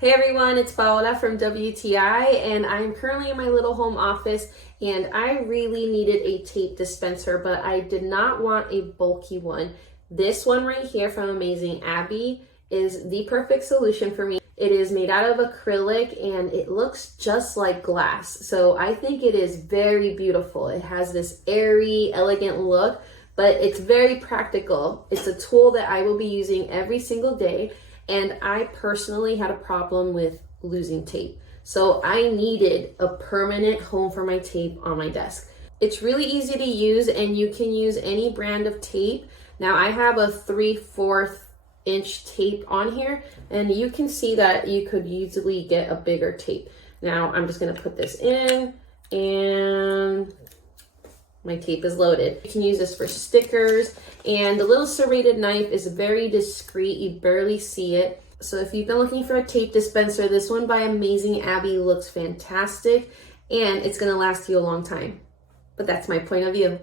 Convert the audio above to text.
Hey everyone, it's Paola from WTI, and I'm currently in my little home office, and I really needed a tape dispenser, but I did not want a bulky one. This one right here from Amazing Abby is the perfect solution for me. It is made out of acrylic and it looks just like glass. So I think it is very beautiful. It has this airy, elegant look, but it's very practical. It's a tool that I will be using every single day. And I personally had a problem with losing tape. So I needed a permanent home for my tape on my desk. It's really easy to use and you can use any brand of tape. Now I have a 3/4 inch tape on here and you can see that you could easily get a bigger tape. Now I'm just gonna put this in and my tape is loaded. You can use this for stickers, and the little serrated knife is very discreet. You barely see it. So if you've been looking for a tape dispenser, this one by Amazing Abby looks fantastic, and it's gonna last you a long time. But that's my point of view.